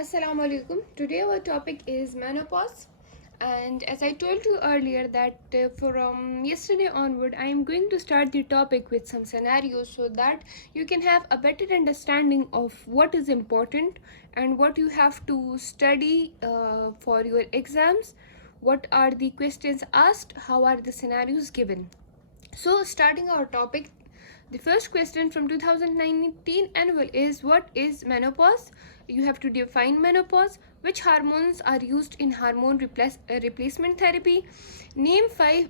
Assalamu alaikum. Today our topic is menopause, and as I told you earlier that from yesterday onward I am going to start the topic with some scenarios so that you can have a better understanding of what is important and what you have to study for your exams, what are the questions asked, how are the scenarios given. So, starting our topic, the first question from 2019 annual is, what is menopause? You have to define menopause. Which hormones are used in hormone replacement therapy? Name five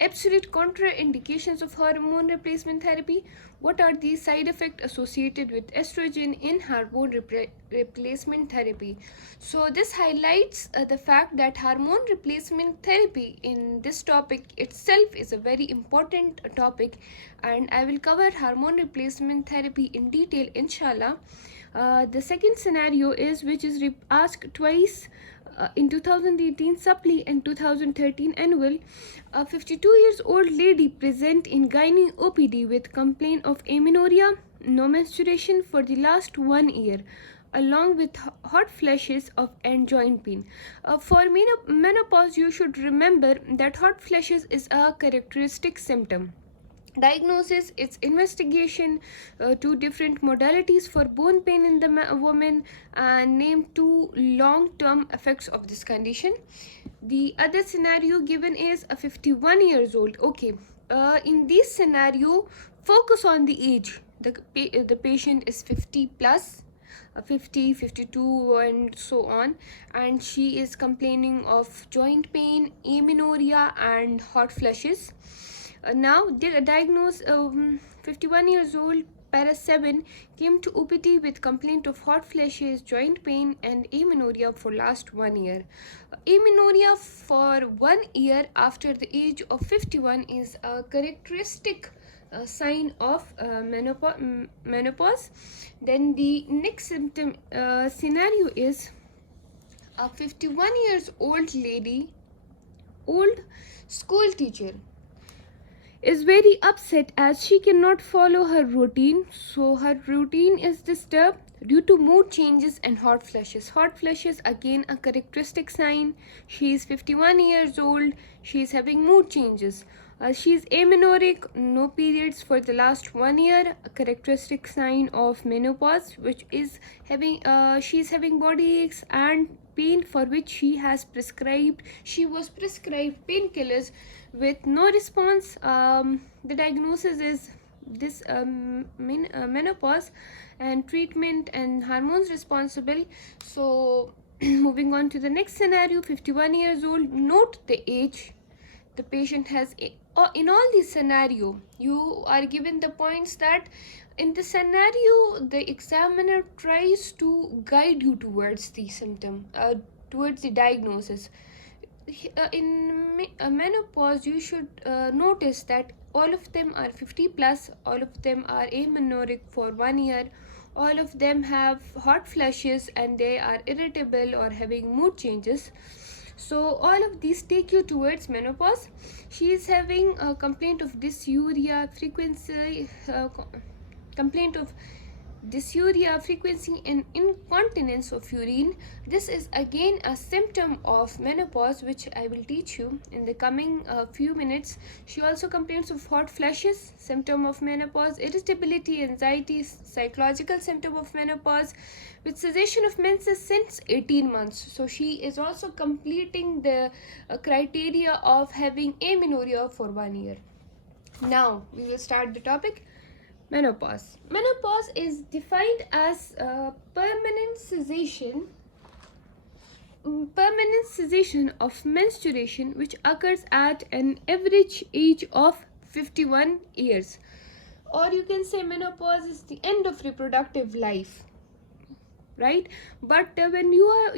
absolute contraindications of hormone replacement therapy. What are the side effects associated with estrogen in hormone replacement therapy? So this highlights the fact that hormone replacement therapy in this topic itself is a very important topic, and I will cover hormone replacement therapy in detail inshallah. The second scenario is, which is asked twice in 2018 supply and 2013 annual. A 52 years old lady present in gynae OPD with complaint of amenorrhea, no menstruation for the last 1 year, along with hot flashes of and joint pain. For menopause, you should remember that hot flashes is a characteristic symptom. Diagnosis, its investigation, two different modalities for bone pain in the woman, and name two long-term effects of this condition. The other scenario given is a 51 years old. Okay, in this scenario, focus on the age. The patient is 50 plus, 50, 52, and so on, and she is complaining of joint pain, amenorrhea, and hot flashes. Now, diagnosed 51 years old, para 7, came to OPT with complaint of hot flashes, joint pain, and amenorrhea for last 1 year. Amenorrhea for 1 year after the age of 51 is a characteristic sign of menopause. Then the next symptom scenario is a 51 years old lady, old school teacher, is very upset as she cannot follow her routine. So her routine is disturbed due to mood changes and hot flashes. Hot flashes, again a characteristic sign. She is 51 years old. She is having mood changes. She is amenorrheic, no periods for the last 1 year, a characteristic sign of menopause, which is having she is having body aches and pain for which she was prescribed painkillers with no response. The diagnosis is this menopause, and treatment and hormones responsible. So moving on to the next scenario, 51 years old, note the age the patient has. In all these scenario, you are given the points that in the scenario the examiner tries to guide you towards the symptom, towards the diagnosis. In menopause, you should notice that all of them are 50 plus, all of them are amenorrheic for 1 year, all of them have hot flashes, and they are irritable or having mood changes. So all of these take you towards menopause. She is having a complaint of dysuria frequency, frequency and incontinence of urine. This is again a symptom of menopause, which I will teach you in the coming few minutes. She also complains of hot flashes, symptom of menopause, irritability, anxiety, psychological symptom of menopause, with cessation of menses since 18 months. So she is also completing the criteria of having amenorrhea for 1 year. Now we will start the topic. Menopause. Menopause is defined as permanent cessation of menstruation which occurs at an average age of 51 years. Or you can say menopause is the end of reproductive life, right? But when you are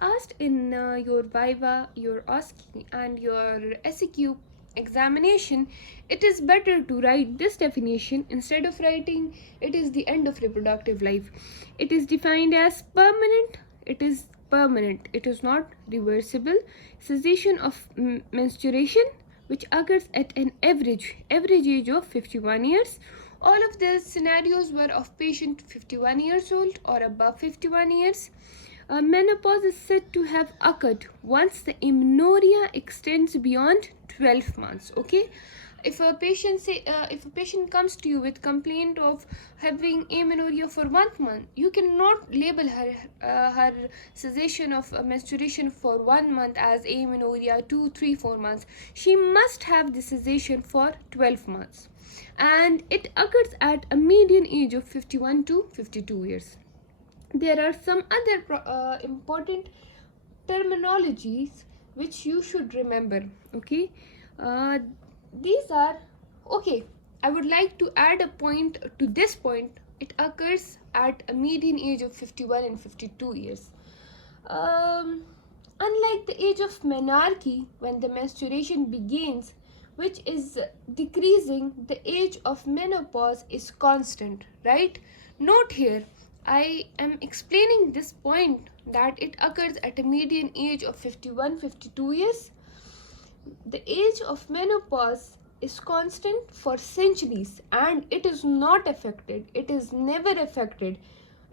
asked in your viva, your OSCE, and your SEQ examination, it is better to write this definition instead of writing it is the end of reproductive life. It is defined as permanent. It is permanent. It is not reversible cessation of menstruation which occurs at an average age of 51 years, All of the scenarios were of patient 51 years old or above 51 years. Menopause is said to have occurred once the amenorrhea extends beyond 12 months. Okay, if a patient comes to you with complaint of having amenorrhea for 1 month, you cannot label her cessation of menstruation for 1 month as amenorrhea, 2, 3, 4 months. She must have the cessation for 12 months, and it occurs at a median age of 51 to 52 years. There are some other important terminologies which you should remember. Okay, uh, these are okay. I would like to add a point to this point. It occurs at a median age of 51 and 52 years. um, Unlike the age of menarche, when the menstruation begins, which is decreasing, the age of menopause is constant, right? Note here, I am explaining this point that it occurs at a median age of 51 52 years. The age of menopause is constant for centuries, and it is not affected, it is never affected,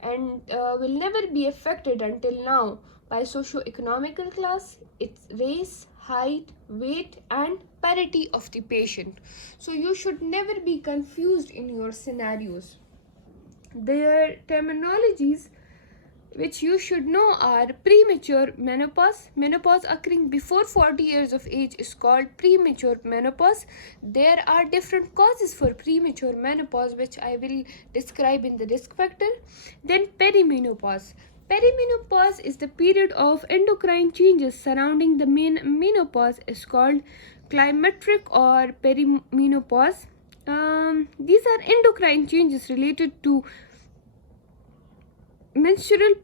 and will never be affected until now by socio-economical class, its race, height, weight, and parity of the patient. So you should never be confused in your scenarios. Their terminologies which you should know are premature menopause. Menopause occurring before 40 years of age is called premature menopause. There are different causes for premature menopause, which I will describe in the risk factor. Then perimenopause. Perimenopause is the period of endocrine changes surrounding the menopause is called climacteric or perimenopause. These are endocrine changes related to menstrual.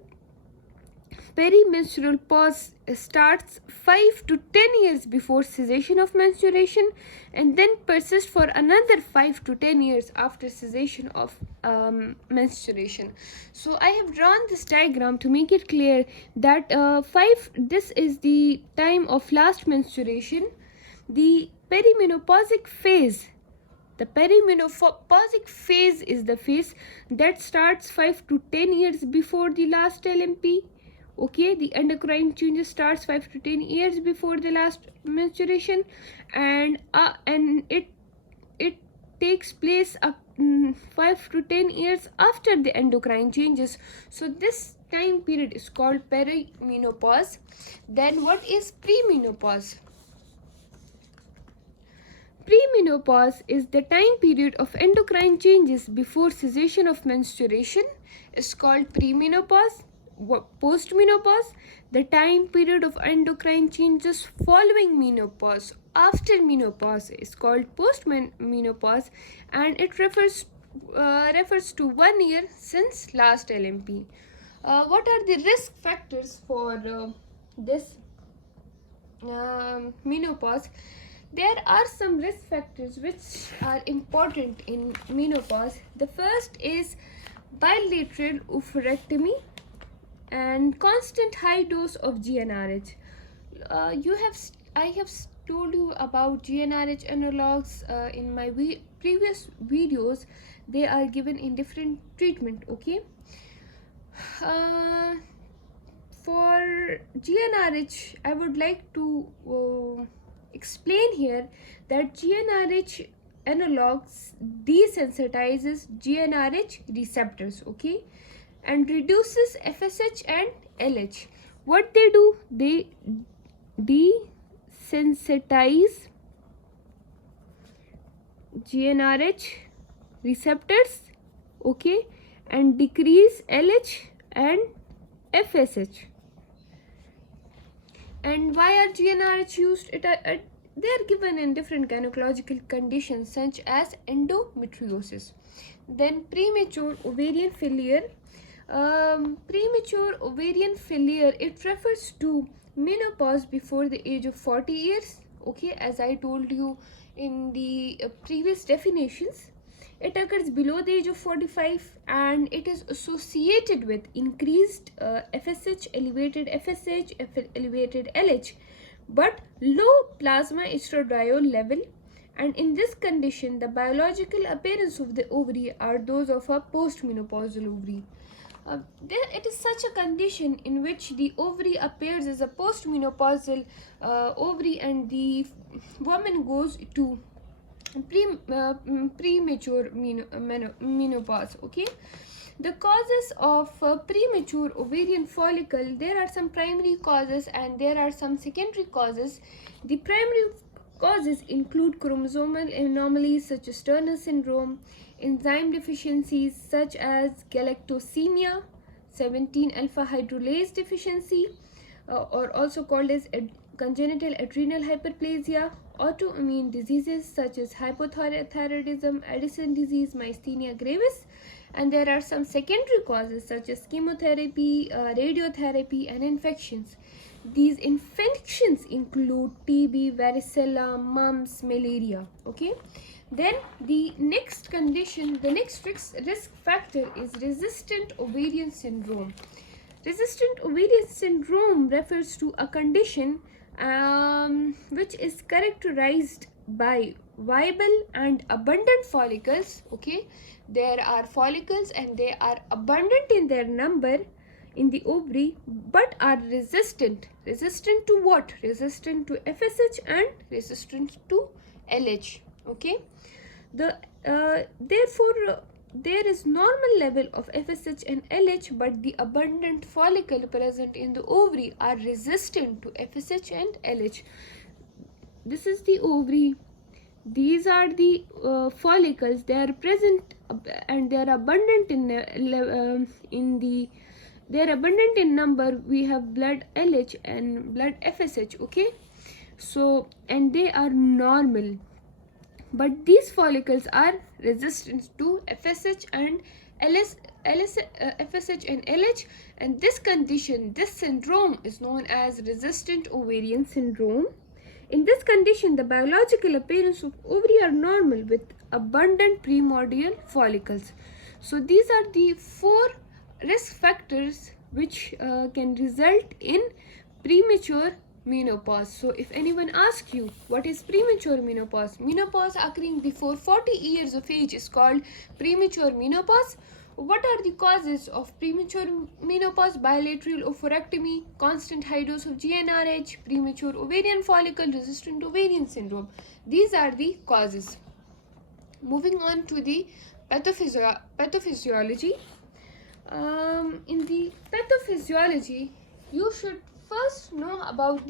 Perimenstrual pause starts 5 to 10 years before cessation of menstruation and then persists for another 5 to 10 years after cessation of menstruation. So I have drawn this diagram to make it clear that this is the time of last menstruation. The perimenopausic phase the perimenopausic phase is the phase that starts 5 to 10 years before the last LMP. Okay, the endocrine changes starts 5 to 10 years before the last menstruation, and it takes place up 5 to 10 years after the endocrine changes. So this time period is called perimenopause. Then what is premenopause? Premenopause is the time period of endocrine changes before cessation of menstruation is called premenopause. Postmenopause, the time period of endocrine changes following menopause after menopause is called postmenopause, and it refers to 1 year since last LMP. What are the risk factors for this menopause? There are some risk factors which are important in menopause. The first is bilateral oophorectomy and constant high dose of GnRH. I have told you about GnRH analogs in my previous videos. They are given in different treatment. Okay. For GnRH, I would like to explain here that GnRH analogs desensitizes GnRH receptors, okay, and reduces FSH and LH. What they do, they desensitize GnRH receptors, okay, and decrease LH and FSH. And why are GnRH used? They are given in different gynecological conditions such as endometriosis. Then premature ovarian failure. Premature ovarian failure, it refers to menopause before the age of 40 years. Okay, as I told you in the previous definitions, it occurs below the age of 45 and it is associated with increased FSH, elevated FSH, elevated LH, but low plasma estradiol level and in this condition the biological appearance of the ovary are those of a postmenopausal ovary. It is such a condition in which the ovary appears as a postmenopausal ovary, and the woman goes to premature menopause. Okay, the causes of premature ovarian follicle, there are some primary causes and there are some secondary causes. The primary causes include chromosomal anomalies such as Turner syndrome, enzyme deficiencies such as galactosemia, 17 alpha hydrolase deficiency, or also called as congenital adrenal hyperplasia, autoimmune diseases such as hypothyroidism, Addison disease, myasthenia gravis, and there are some secondary causes such as chemotherapy, radiotherapy, and infections. These infections include TB, varicella, mumps, malaria. Okay, then the next condition, the next risk factor is resistant ovarian syndrome. Resistant ovarian syndrome refers to a condition which is characterized by viable and abundant follicles. Okay, there are follicles and they are abundant in their number in the ovary but are resistant. Resistant to what? Resistant to FSH and resistant to LH. Okay, therefore there is normal level of FSH and LH, but the abundant follicle present in the ovary are resistant to FSH and LH. This is the ovary. These are the follicles. They are present and they are abundant they are abundant in number. We have blood LH and blood FSH. Okay, so and they are normal, but these follicles are resistant to FSH and FSH and LH, and this condition, this syndrome is known as resistant ovarian syndrome. In this condition, the biological appearance of ovary are normal with abundant primordial follicles. So these are the 4 risk factors which can result in premature menopause. So if anyone asks you what is premature menopause, menopause occurring before 40 years of age is called premature menopause. What are the causes of premature menopause? Bilateral oophorectomy, constant high dose of GnRH, premature ovarian follicle, resistant ovarian syndrome. These are the causes. Moving on to the pathophysiology. In the pathophysiology, you should first know about the